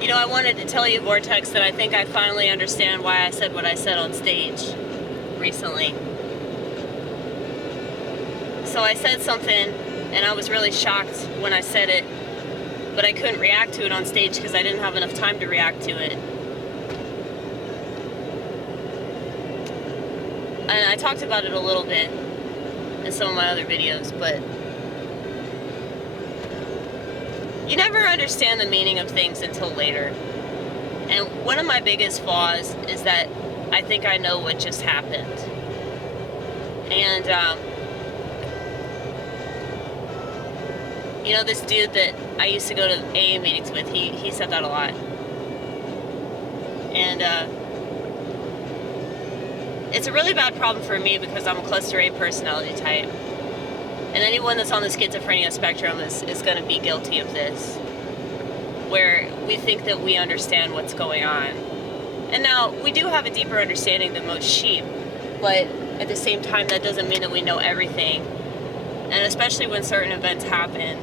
You know, I wanted to tell you, Vortex, that I think I finally understand why I said what I said on stage recently. So I said something, and I was really shocked when I said it, but I couldn't react to it on stage because I didn't have enough time to react to it. And I talked about it a little bit in some of my other videos, but you never understand the meaning of things until later. And one of my biggest flaws is that I think I know what just happened. And, you know, this dude that I used to go to AA meetings with, he said that a lot. And, it's a really bad problem for me because I'm a cluster A personality type. And anyone that's on the schizophrenia spectrum is going to be guilty of this, where we think that we understand what's going on. And now, we do have a deeper understanding than most sheep, but at the same time, that doesn't mean that we know everything. And especially when certain events happen,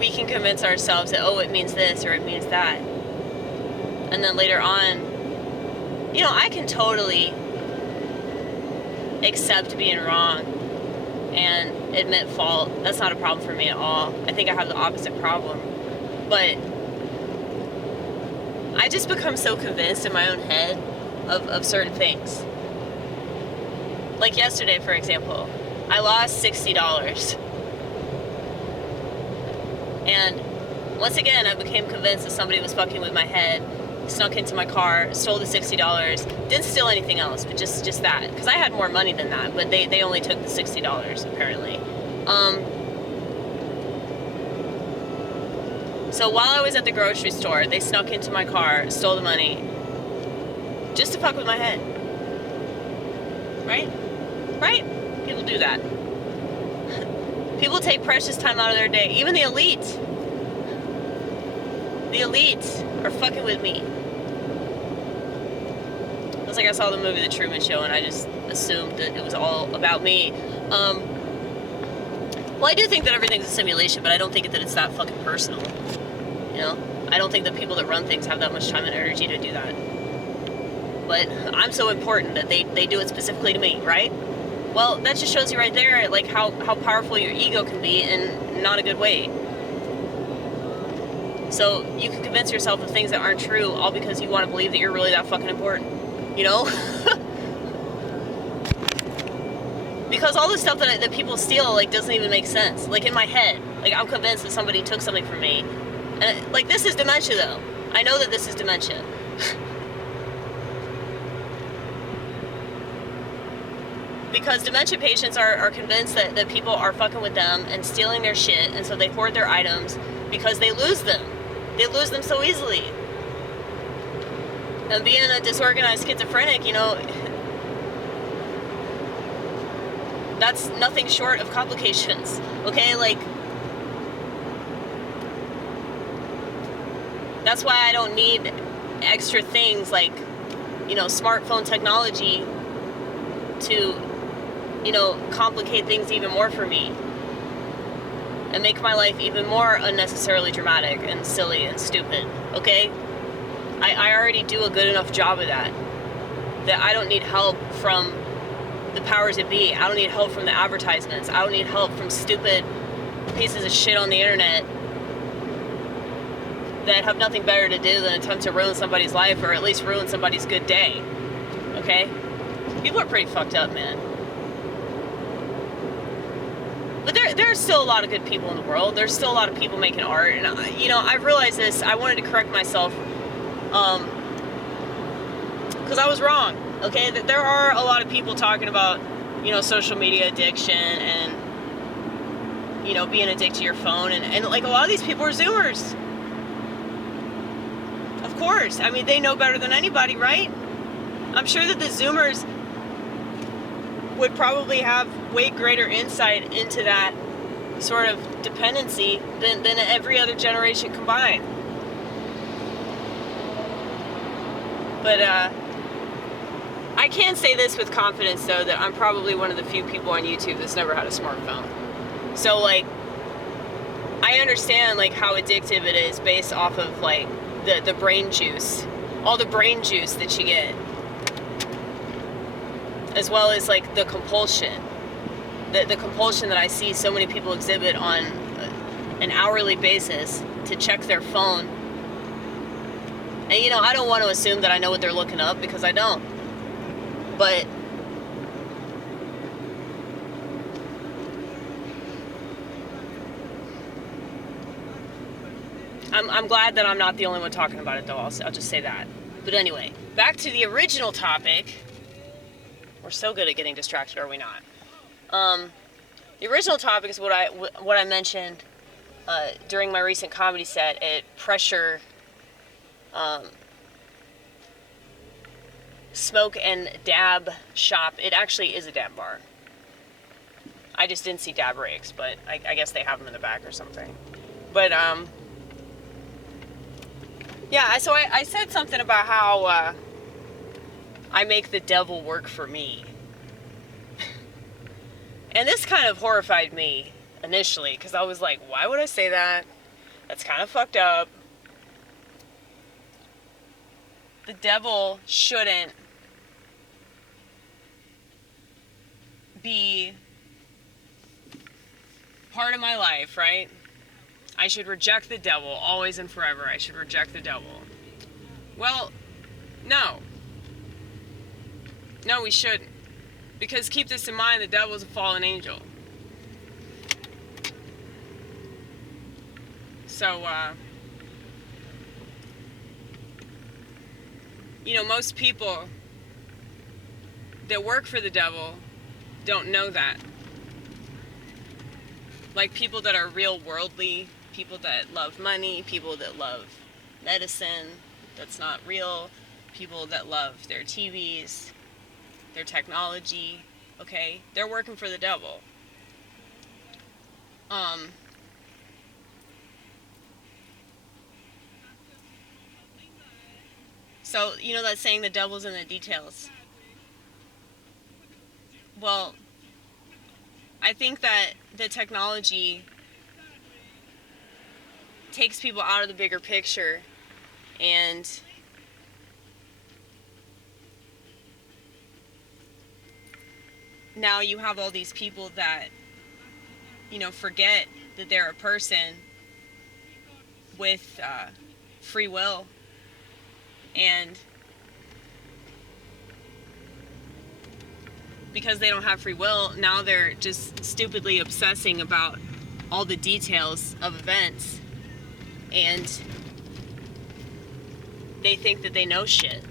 we can convince ourselves that, oh, it means this or it means that. And then later on, you know, I can totally accept being wrong and admit fault. That's not a problem for me at all. I think I have the opposite problem. But I just become so convinced in my own head of certain things. Like yesterday, for example, I lost $60. And once again, I became convinced that somebody was fucking with my head, snuck into my car, stole the $60, didn't steal anything else, but just that, because I had more money than that, but they only took the $60, apparently. So while I was at the grocery store, they snuck into my car, stole the money, just to fuck with my head. Right? Right? People do that. People take precious time out of their day, even the elite. The elites are fucking with me. It was like I saw the movie The Truman Show and I just assumed that it was all about me. Well, I do think that everything's a simulation, but I don't think that it's that fucking personal. You know? I don't think that people that run things have that much time and energy to do that. But I'm so important that they do it specifically to me, right? Well, that just shows you right there, like, how powerful your ego can be in not a good way. So you can convince yourself of things that aren't true all because you want to believe that you're really that fucking important, you know? Because all the stuff that people steal, like, doesn't even make sense. Like, in my head, like, I'm convinced that somebody took something from me. And, like, this is dementia, though. I know that this is dementia. Because dementia patients are convinced that people are fucking with them and stealing their shit, and so they hoard their items because they lose them. They lose them so easily. And being a disorganized schizophrenic, you know, that's nothing short of complications, okay? Like, that's why I don't need extra things like, you know, smartphone technology to, you know, complicate things even more for me and make my life even more unnecessarily dramatic and silly and stupid, okay? I already do a good enough job of that I don't need help from the powers that be. I don't need help from the advertisements. I don't need help from stupid pieces of shit on the internet that have nothing better to do than attempt to ruin somebody's life or at least ruin somebody's good day, okay? People are pretty fucked up, man. But there are still a lot of good people in the world. There's still a lot of people making art. And, you know, I've realized this. I wanted to correct myself because I was wrong, okay? That there are a lot of people talking about, you know, social media addiction and, you know, being addicted to your phone. And like, a lot of these people are Zoomers. Of course. I mean, they know better than anybody, right? I'm sure that the Zoomers would probably have way greater insight into that sort of dependency than every other generation combined. But I can say this with confidence, though, that I'm probably one of the few people on YouTube that's never had a smartphone. So, like, I understand like how addictive it is based off of like the brain juice, all the brain juice that you get, as well as like the compulsion, the compulsion that I see so many people exhibit on an hourly basis to check their phone. And you know, I don't want to assume that I know what they're looking up, because I don't. But I'm glad that I'm not the only one talking about it, though. I'll just say that. But anyway, back to the original topic. We're so good at getting distracted, are we not? The original topic is what I mentioned during my recent comedy set at Pressure Smoke and Dab Shop. It actually is a dab bar. I just didn't see dab rigs, but I guess they have them in the back or something. But yeah, so I said something about how I make the devil work for me. And this kind of horrified me initially, because I was like, why would I say that? That's kind of fucked up. The devil shouldn't be part of my life, right? I should reject the devil always and forever. I should reject the devil. Well, no. No, we shouldn't. Because keep this in mind, the devil is a fallen angel. So, you know, most people that work for the devil don't know that. Like people that are real worldly, people that love money, people that love medicine that's not real, people that love their TVs, their technology, okay? They're working for the devil. So, you know that saying, the devil's in the details? Well, I think that the technology takes people out of the bigger picture, and now you have all these people that, you know, forget that they're a person with free will, and because they don't have free will, now they're just stupidly obsessing about all the details of events, and they think that they know shit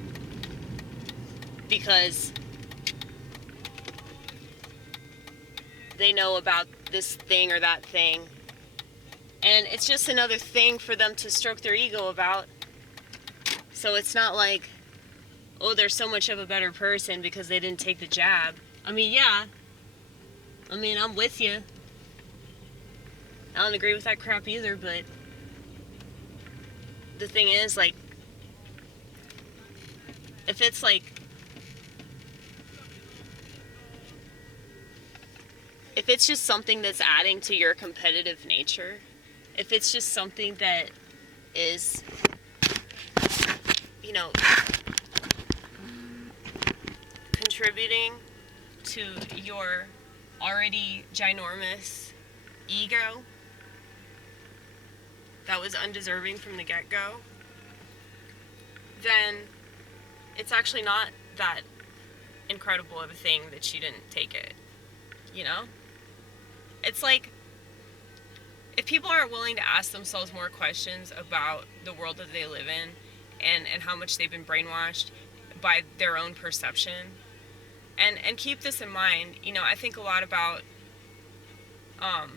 because they know about this thing or that thing, and it's just another thing for them to stroke their ego about. So it's not like, oh, they're so much of a better person because they didn't take the jab. I mean, yeah. I mean, I'm with you. I don't agree with that crap either, but the thing is, like, if it's like, if it's just something that's adding to your competitive nature, if it's just something that is, you know, contributing to your already ginormous ego that was undeserving from the get-go, then it's actually not that incredible of a thing that you didn't take it, you know? It's like, if people aren't willing to ask themselves more questions about the world that they live in, and how much they've been brainwashed by their own perception, and keep this in mind, you know, I think a lot about, I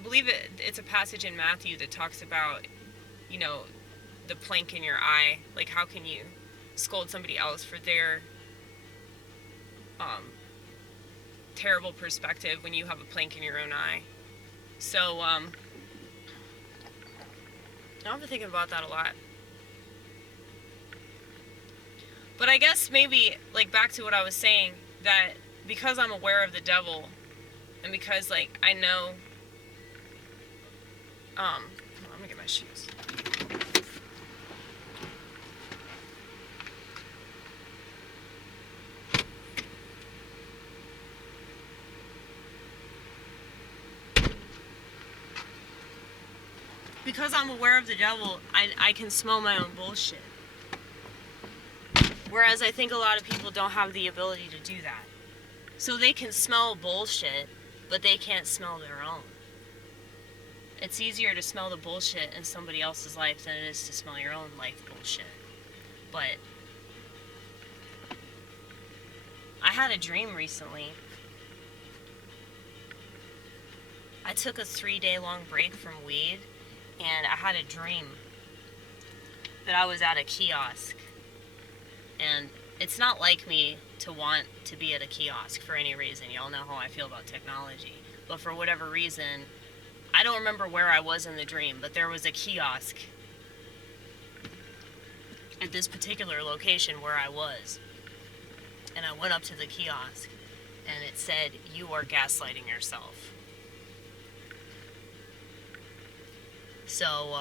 believe it's a passage in Matthew that talks about, you know, the plank in your eye. Like, how can you scold somebody else for their terrible perspective when you have a plank in your own eye? So, I've been thinking about that a lot. But I guess maybe, like, back to what I was saying, that because I'm aware of the devil, and because, like, I know Let me get my shoes. Because I'm aware of the devil, I can smell my own bullshit. Whereas I think a lot of people don't have the ability to do that. So they can smell bullshit, but they can't smell their own. It's easier to smell the bullshit in somebody else's life than it is to smell your own life bullshit. But I had a dream recently. I took a 3-day-long break from weed, and I had a dream that I was at a kiosk. And it's not like me to want to be at a kiosk for any reason. Y'all know how I feel about technology. But for whatever reason, I don't remember where I was in the dream, but there was a kiosk at this particular location where I was. And I went up to the kiosk, and it said, "You are gaslighting yourself." So,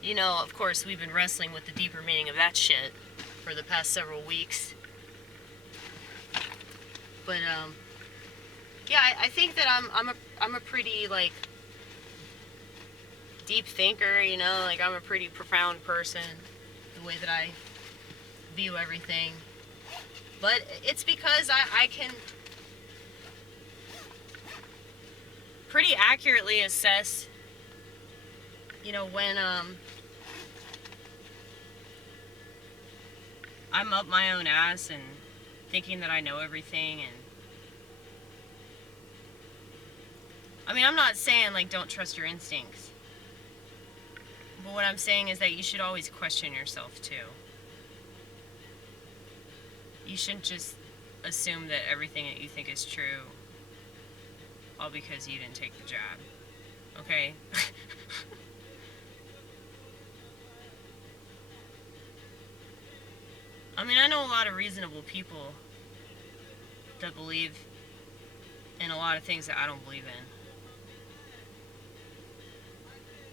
you know, of course, we've been wrestling with the deeper meaning of that shit for the past several weeks. But, yeah, I think that I'm a pretty, like, deep thinker, you know? Like, I'm a pretty profound person, the way that I view everything. But it's because I can pretty accurately assess, you know, when I'm up my own ass and thinking that I know everything. And I mean, I'm not saying, like, don't trust your instincts, but what I'm saying is that you should always question yourself too. You shouldn't just assume that everything that you think is true all because you didn't take the jab, okay? I mean, I know a lot of reasonable people that believe in a lot of things that I don't believe in.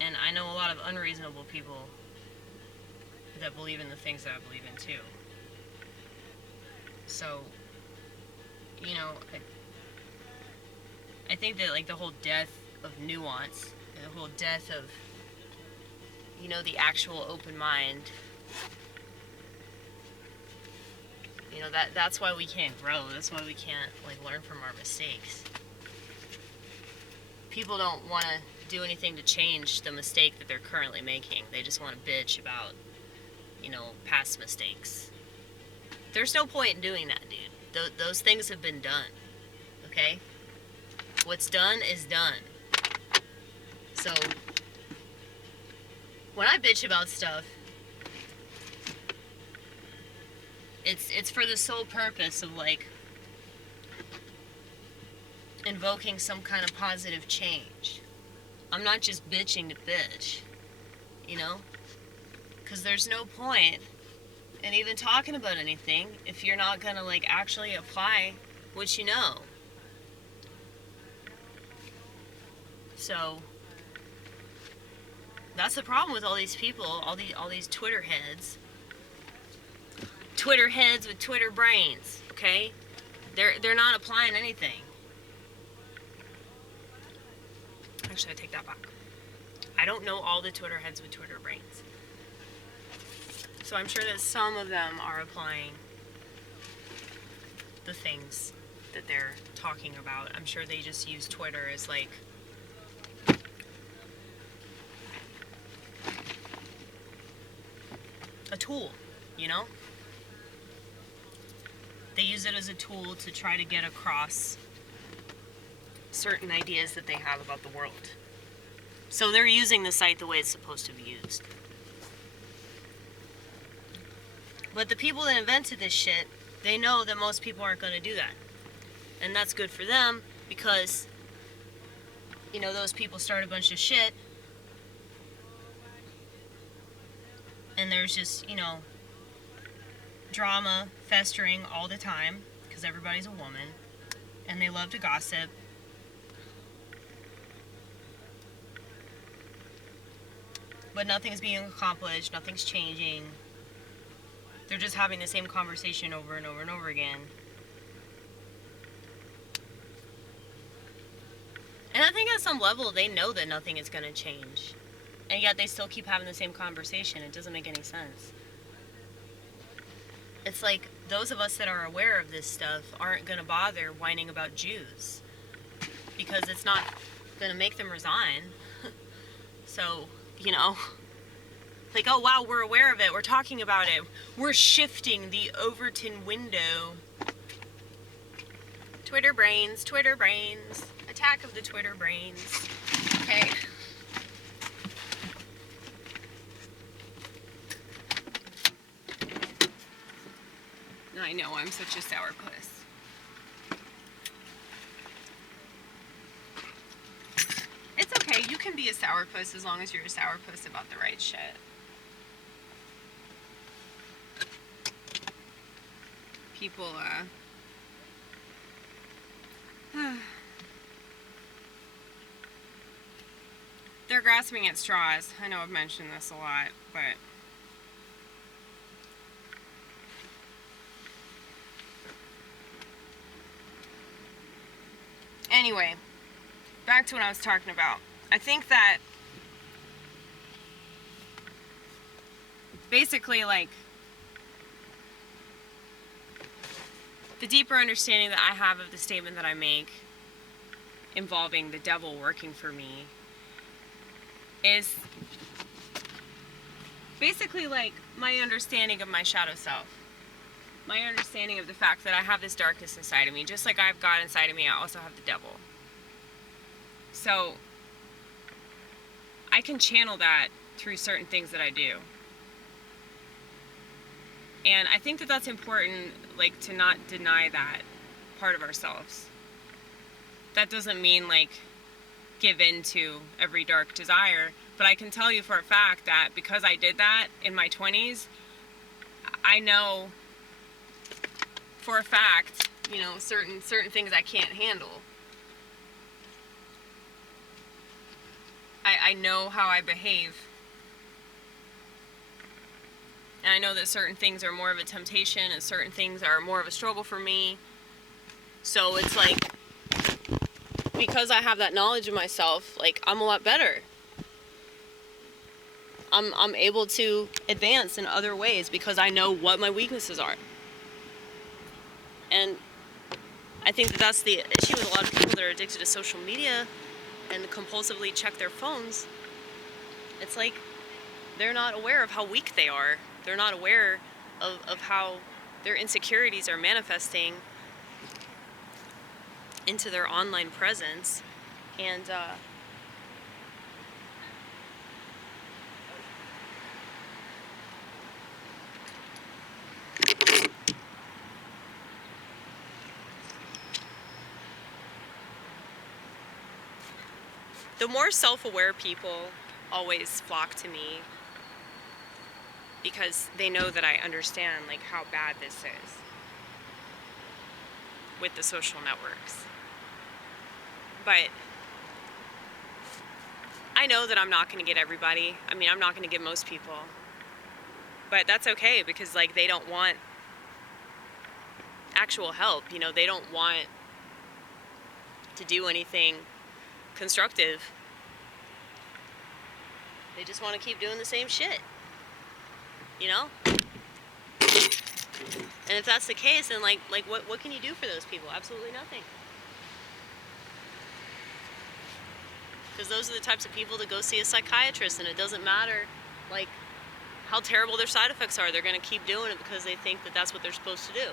And I know a lot of unreasonable people that believe in the things that I believe in too. So, you know, I think that, like, the whole death of nuance, the whole death of, you know, the actual open mind, you know, that's why we can't grow. That's why we can't, like, learn from our mistakes. People don't want to do anything to change the mistake that they're currently making. They just want to bitch about, you know, past mistakes. There's no point in doing that, dude. Those things have been done, okay? What's done is done. So, when I bitch about stuff, it's for the sole purpose of, like, invoking some kind of positive change. I'm not just bitching to bitch, you know? Because there's no point in even talking about anything if you're not gonna, like, actually apply what you know. So, that's the problem with all these people, all these Twitter heads. Twitter heads with Twitter brains, okay? They're not applying anything. Actually, I take that back. I don't know all the Twitter heads with Twitter brains. So I'm sure that some of them are applying the things that they're talking about. I'm sure they just use Twitter as, like, a tool, you know? They use it as a tool to try to get across certain ideas that they have about the world. So they're using the site the way it's supposed to be used. But the people that invented this shit, they know that most people aren't going to do that. And that's good for them because, you know, those people start a bunch of shit. And there's just, you know, drama festering all the time because everybody's a woman and they love to gossip. but nothing's being accomplished, nothing's changing. They're just having the same conversation over and over and over again. And I think at some level they know that nothing is going to change. And yet they still keep having the same conversation. It doesn't make any sense. It's like those of us that are aware of this stuff aren't going to bother whining about Jews. Because it's not going to make them resign. So, you know, like, oh wow, we're aware of it. We're talking about it. We're shifting the Overton window. Twitter brains, Twitter brains. Attack of the Twitter brains. Okay. I know, I'm such a sourpuss. It's okay, you can be a sourpuss as long as you're a sourpuss about the right shit. People, they're grasping at straws. I know I've mentioned this a lot, but anyway, back to what I was talking about. I think that basically, like, the deeper understanding that I have of the statement that I make involving the devil working for me is basically like my understanding of my shadow self. My understanding of the fact that I have this darkness inside of me. Just like I've God inside of me, I also have the devil. So I can channel that through certain things that I do. And I think that that's important, like, to not deny that part of ourselves. That doesn't mean, like, give in to every dark desire. But I can tell you for a fact that because I did that in my 20s, I know for a fact, you know, certain things I can't handle. I know how I behave. And I know that certain things are more of a temptation and certain things are more of a struggle for me. So it's like, because I have that knowledge of myself, like, I'm a lot better. I'm able to advance in other ways because I know what my weaknesses are. And I think that that's the issue with a lot of people that are addicted to social media and compulsively check their phones. It's like they're not aware of how weak they are. They're not aware of how their insecurities are manifesting into their online presence. And the more self-aware people always flock to me because they know that I understand, like, how bad this is with the social networks. But I know that I'm not going to get everybody. I mean, I'm not going to get most people. But that's okay because, like, they don't want actual help. You know, they don't want to do anything constructive. They just want to keep doing the same shit. You know? And if that's the case, then like what can you do for those people? Absolutely nothing. Because those are the types of people that go see a psychiatrist, and it doesn't matter, like, how terrible their side effects are. They're going to keep doing it because they think that that's what they're supposed to do,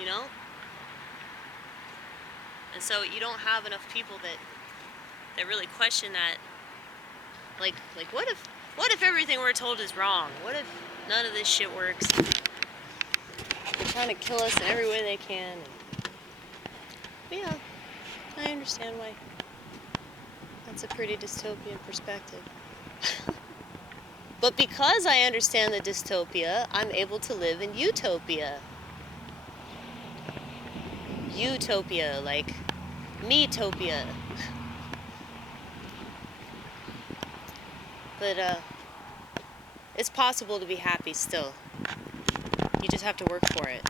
you know? And so you don't have enough people that really question that, like what if everything we're told is wrong? What if none of this shit works? They're trying to kill us in every way they can. But yeah, I understand why. That's a pretty dystopian perspective. But because I understand the dystopia, I'm able to live in utopia. Utopia, like me-topia. But It's possible to be happy still. You just have to work for it.